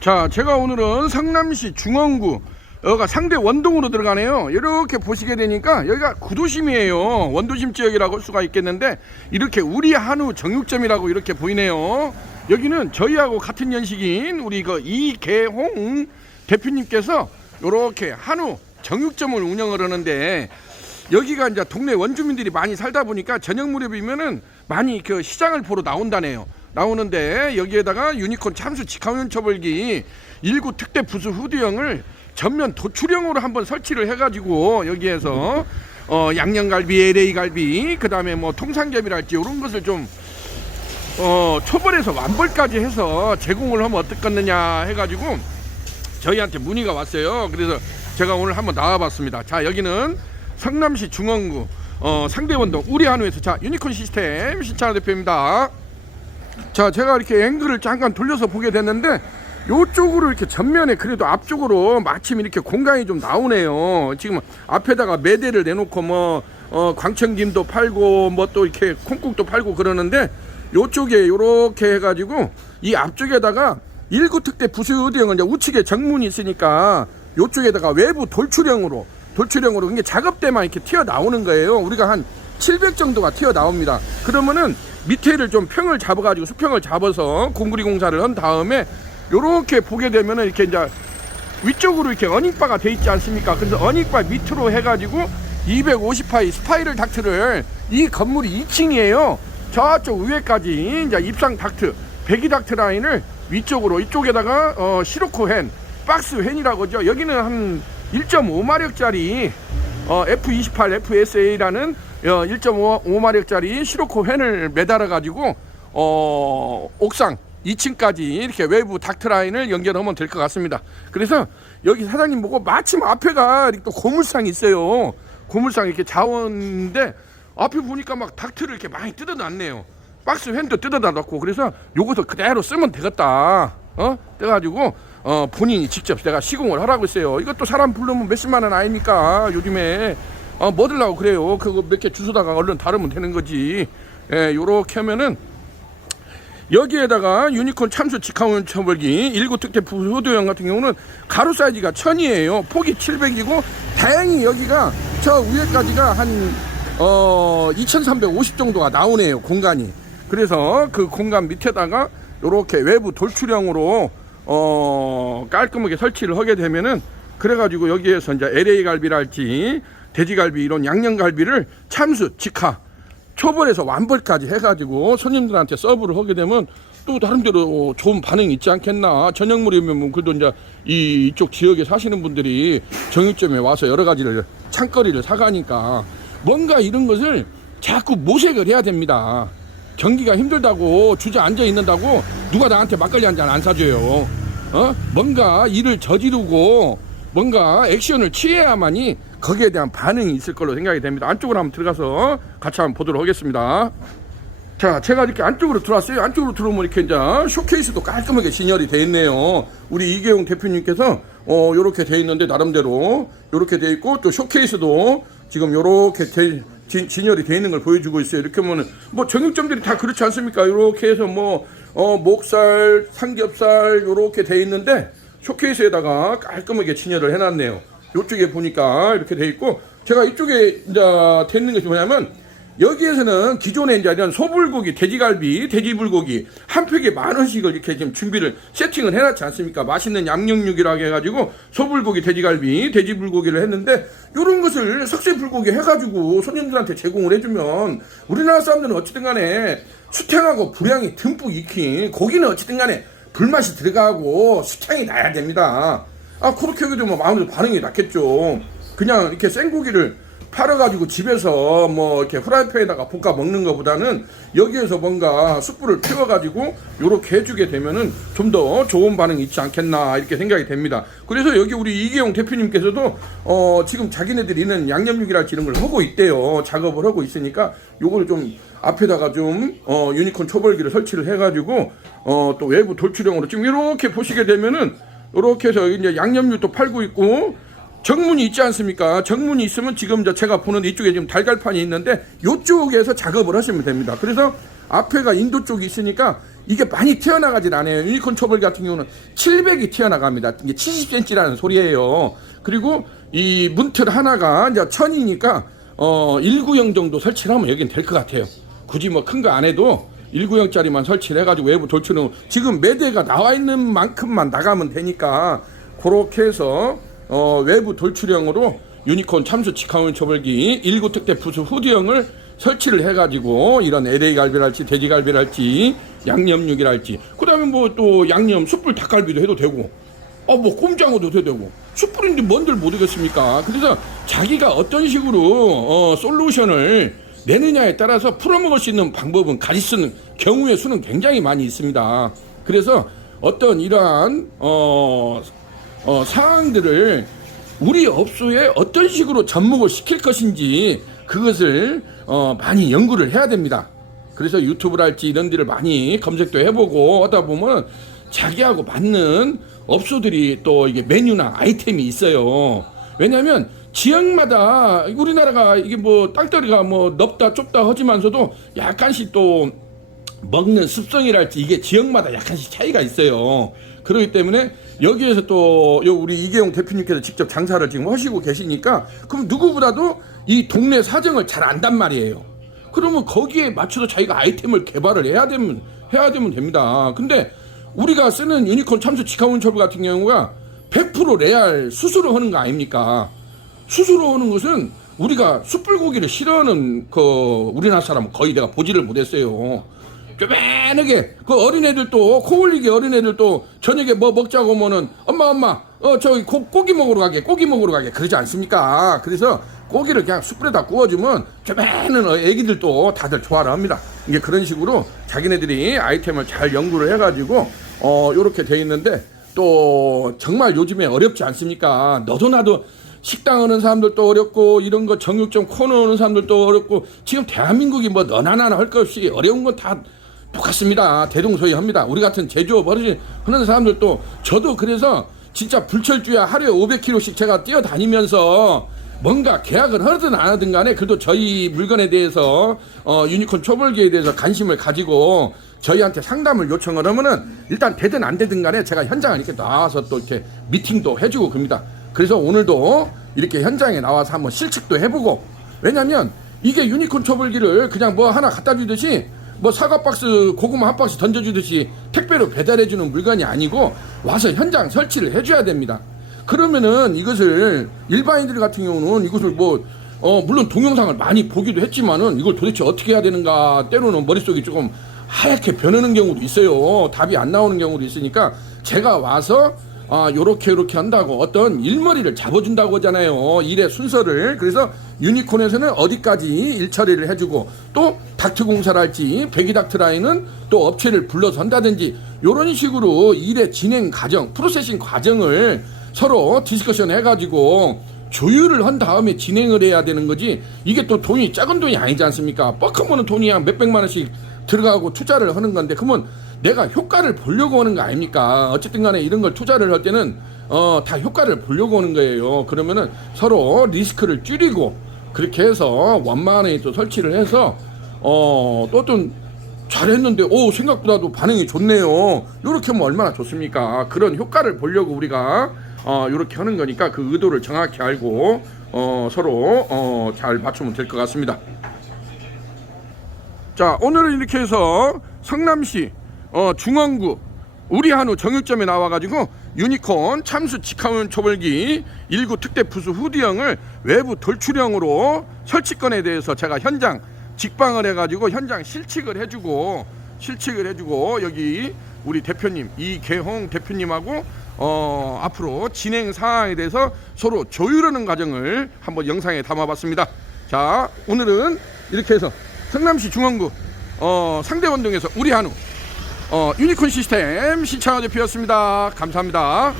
자, 제가 오늘은 성남시 중원구 여기가 상대 원동으로 들어가네요. 이렇게 보시게 되니까 여기가 구도심이에요. 원도심 지역이라고 할 수가 있겠는데 이렇게 우리 한우 정육점이라고 이렇게 보이네요. 여기는 저희하고 같은 연식인 우리 그 이계홍 대표님께서 이렇게 한우 정육점을 운영을 하는데, 여기가 이제 동네 원주민들이 많이 살다 보니까 저녁 무렵이면은 많이 그 시장을 보러 나오는데 여기에다가 유니콘 참수 직화면 처벌기 1구 특대 부수 후드형을 전면 도출형으로 한번 설치를 해가지고 여기에서 양념갈비, LA갈비, 그 다음에 뭐 통삼겹이랄지 이런 것을 좀 초벌해서 완벌까지 해서 제공을 하면 어떻겠느냐 해가지고 저희한테 문의가 왔어요. 그래서 제가 오늘 한번 나와봤습니다. 자, 여기는 성남시 중원구 상대원동 우리 한우에서, 자, 유니콘 시스템 신창환 대표입니다. 자, 제가 이렇게 앵글을 잠깐 돌려서 보게 됐는데 요쪽으로 이렇게 전면에 그래도 앞쪽으로 마침 이렇게 공간이 좀 나오네요. 지금 앞에다가 매대를 내놓고 뭐 광천김도 팔고 뭐 또 이렇게 콩국도 팔고 그러는데, 요쪽에 요렇게 해가지고 이 앞쪽에다가 1구 특대 부수대형은 이제 우측에 정문이 있으니까 요쪽에다가 외부 돌출형으로 이게 작업대만 이렇게 튀어나오는 거예요. 우리가 한 700 정도가 튀어나옵니다. 그러면은 밑에를 좀 평을 잡아가지고 수평을 잡아서 공구리 공사를 한 다음에 요렇게 보게 되면은 이렇게 이제 위쪽으로 이렇게 어닝바가 돼 있지 않습니까? 그래서 어닝바 밑으로 해가지고 250파이 스파이럴 닥트를, 이 건물이 2층이에요. 저쪽 위에까지 이제 입상 닥트, 배기 닥트 라인을 위쪽으로, 이쪽에다가 시로코 헨, 박스 헨이라고 하죠. 여기는 한 1.5마력짜리 F28 FSA라는 1.5마력짜리 시로코 헨을 매달아 가지고 옥상 2층까지 이렇게 외부 닥트 라인을 연결하면 될 것 같습니다. 그래서 여기 사장님 보고 마침 앞에가 또 고물상이 있어요. 고물상 이렇게 자원인데 앞에 보니까 막 닥트를 이렇게 많이 뜯어놨네요. 박스 펜도 뜯어놨고, 그래서 요것도 그대로 쓰면 되겠다. 그래가지고 본인이 직접 내가 시공을 하라고 했어요. 이것도 사람 부르면 몇십만 원 아닙니까? 요즘에 뭐들라고 그래요. 그거 몇 개 주소다가 얼른 다루면 되는 거지. 예, 요렇게 하면은 여기에다가 유니콘 참수 직화면 처벌기 1구 특대 부수도형 같은 경우는 가로 사이즈가 1000이에요. 폭이 700이고 다행히 여기가 저 위에까지가 한 2350 정도가 나오네요, 공간이. 그래서 그 공간 밑에다가 요렇게 외부 돌출형으로 깔끔하게 설치를 하게 되면은, 그래가지고 여기에서 이제 LA 갈비랄지 돼지갈비 이런 양념갈비를 참수 직화 초벌해서 완벌까지 해가지고 손님들한테 서브를 하게 되면 또 나름대로 좋은 반응이 있지 않겠나. 저녁 무렵이면 뭐 그래도 이제 이쪽 지역에 사시는 분들이 정육점에 와서 여러 가지를 창거리를 사가니까 뭔가 이런 것을 자꾸 모색을 해야 됩니다. 경기가 힘들다고 주저앉아 있는다고 누가 나한테 막걸리 한 잔 안 사줘요. 뭔가 일을 저지르고 뭔가 액션을 취해야만이 거기에 대한 반응이 있을 걸로 생각이 됩니다. 안쪽으로 한번 들어가서 같이 한번 보도록 하겠습니다. 자, 제가 이렇게 안쪽으로 들어왔어요. 안쪽으로 들어오면 이렇게 이제 쇼케이스도 깔끔하게 진열이 되어 있네요. 우리 이계용 대표님께서 요렇게 되어 있는데 나름대로 요렇게 되어 있고, 또 쇼케이스도 지금 요렇게 진열이 되어 있는 걸 보여주고 있어요. 이렇게 하면은 뭐 정육점들이 다 그렇지 않습니까? 요렇게 해서 뭐 목살, 삼겹살 요렇게 되어 있는데 쇼케이스에다가 깔끔하게 진열을 해놨네요. 이쪽에 보니까 이렇게 돼 있고, 제가 이쪽에 이제 돼 있는 것이 뭐냐면, 여기에서는 기존에 이제 이런 소불고기, 돼지갈비, 돼지불고기 한 팩에 10,000원씩을 이렇게 지금 준비를 세팅을 해놨지 않습니까? 맛있는 양념육이라고 해가지고 소불고기, 돼지갈비, 돼지불고기를 했는데, 이런 것을 석쇠불고기 해가지고 손님들한테 제공을 해주면 우리나라 사람들은 어쨌든 간에 수탱하고 불향이 듬뿍 익힌 고기는 어쨌든 간에 불맛이 들어가고 수탱이 나야 됩니다. 그렇게 하게 되면 마음대로 반응이 낫겠죠. 그냥 이렇게 생고기를 팔아가지고 집에서 뭐 이렇게 후라이팬에다가 볶아 먹는 것보다는 여기에서 뭔가 숯불을 피워가지고 요렇게 해주게 되면은 좀 더 좋은 반응이 있지 않겠나, 이렇게 생각이 됩니다. 그래서 여기 우리 이계용 대표님께서도 지금 자기네들이 있는 양념육이랄지 이런 걸 하고 있대요. 작업을 하고 있으니까 요걸 좀 앞에다가 좀 유니콘 초벌기를 설치를 해가지고 또 외부 돌출형으로 지금 이렇게 보시게 되면은 이렇게 해서 이제 양념육도 팔고 있고, 정문이 있지 않습니까? 정문이 있으면 지금 제가 보는 이쪽에 지금 달걀판이 있는데 이쪽에서 작업을 하시면 됩니다. 그래서 앞에가 인도 쪽이 있으니까 이게 많이 튀어나가질 않아요. 유니콘 초벌기 같은 경우는 700이 튀어나갑니다. 이게 70cm라는 소리예요. 그리고 이 문틀 하나가 이제 1000이니까 1구형 정도 설치를 하면 여긴 될 것 같아요. 굳이 뭐 큰 거 안 해도 1구형짜리만 설치를 해가지고 외부 돌출은 지금 매대가 나와 있는 만큼만 나가면 되니까 그렇게 해서 외부 돌출형으로 유니콘 참수 직화문 초벌기 1구 특대 부수 후드형을 설치를 해가지고 이런 LA 갈비랄지 돼지 갈비랄지 양념육이랄지 그다음에 뭐 또 양념 숯불 닭갈비도 해도 되고 뭐 꼼장어도 해도 되고 숯불인데 뭔들 모르겠습니까? 그래서 자기가 어떤 식으로 솔루션을 내느냐에 따라서 풀어먹을 수 있는 방법은 가지 쓰는 경우의 수는 굉장히 많이 있습니다. 그래서 어떤 이러한 사항들을 우리 업소에 어떤 식으로 접목을 시킬 것인지 그것을 많이 연구를 해야 됩니다. 그래서 유튜브랄지 이런 데를 많이 검색도 해보고 하다 보면 자기하고 맞는 업소들이 또 이게 메뉴나 아이템이 있어요. 왜냐하면 지역마다 우리나라가 이게 뭐 땅덩이가 뭐 넓다 좁다 하지만서도 약간씩 또 먹는 습성이랄지 이게 지역마다 약간씩 차이가 있어요. 그렇기 때문에 여기에서 또 우리 이계용 대표님께서 직접 장사를 지금 하시고 계시니까 그럼 누구보다도 이 동네 사정을 잘 안단 말이에요. 그러면 거기에 맞춰서 자기가 아이템을 개발을 해야 되면 됩니다. 근데 우리가 쓰는 유니콘 참수 직화문 초벌 같은 경우가 100% 레알 수수로 하는 거 아닙니까? 수수로 하는 것은 우리가 숯불고기를 싫어하는 우리나라 사람은 거의 내가 보지를 못했어요. 쪼매하게 그 어린애들도 코 올리게 어린애들도 저녁에 뭐 먹자고 하면은 엄마 저기 고기 먹으러 가게 그러지 않습니까? 그래서 고기를 그냥 숯불에다 구워주면 쪼매는 애기들도 다들 좋아를 합니다. 이게 그런 식으로 자기네들이 아이템을 잘 연구를 해가지고 요렇게 돼 있는데 또 정말 요즘에 어렵지 않습니까? 너도 나도 식당 하는 사람들도 어렵고 이런 거 정육점 코너 하는 사람들도 어렵고 지금 대한민국이 뭐 너나 나나 할 것 없이 어려운 건 다 똑같습니다. 대동소이합니다. 우리 같은 제조업 하는 사람들도 저도 그래서 진짜 불철주야 하루에 500km씩 제가 뛰어다니면서 뭔가 계약을 하든 안 하든 간에 그래도 저희 물건에 대해서 유니콘 초벌기에 대해서 관심을 가지고 저희한테 상담을 요청을 하면은 일단 되든 안 되든 간에 제가 현장에 이렇게 나와서 또 이렇게 미팅도 해주고 그럽니다. 그래서 오늘도 이렇게 현장에 나와서 한번 실측도 해보고 왜냐면 이게 유니콘 초벌기를 그냥 뭐 하나 갖다 주듯이 뭐 사과 박스 고구마 한 박스 던져주듯이 택배로 배달해주는 물건이 아니고 와서 현장 설치를 해줘야 됩니다. 그러면은 이것을 일반인들 같은 경우는 이것을 물론 동영상을 많이 보기도 했지만은 이걸 도대체 어떻게 해야 되는가 때로는 머릿속이 조금 하얗게 변하는 경우도 있어요. 답이 안 나오는 경우도 있으니까 제가 와서 요렇게 한다고 어떤 일머리를 잡아준다고 하잖아요. 일의 순서를. 그래서 유니콘에서는 어디까지 일 처리를 해주고 또 닥트 공사랄지 배기닥트 라인은 또 업체를 불러서 한다든지 요런 식으로 일의 진행 과정, 프로세싱 과정을 서로 디스커션 해가지고 조율을 한 다음에 진행을 해야 되는 거지 이게 또 돈이 작은 돈이 아니지 않습니까? 뻑하면 돈이 한 몇백만 원씩 들어가고 투자를 하는 건데 그러면 내가 효과를 보려고 하는 거 아닙니까? 어쨌든 간에 이런 걸 투자를 할 때는 다 효과를 보려고 하는 거예요. 그러면은 서로 리스크를 줄이고 그렇게 해서 원만하게 또 설치를 해서 또 잘했는데 생각보다도 반응이 좋네요. 요렇게 하면 얼마나 좋습니까? 그런 효과를 보려고 우리가 요렇게 하는 거니까 그 의도를 정확히 알고 서로 잘 맞추면 될 것 같습니다. 자, 오늘은 이렇게 해서 성남시 중원구 우리한우 정육점에 나와가지고 유니콘 참수 직화문 초벌기 1구 특대 부수 후드형을 외부 돌출형으로 설치건에 대해서 제가 현장 직방을 해가지고 현장 실측을 해주고 여기 우리 대표님 이계홍 대표님하고 앞으로 진행 사항에 대해서 서로 조율하는 과정을 한번 영상에 담아봤습니다. 자, 오늘은 이렇게 해서 성남시 중원구 상대원동에서 우리한우 유니콘 시스템 신창호 대표였습니다. 감사합니다.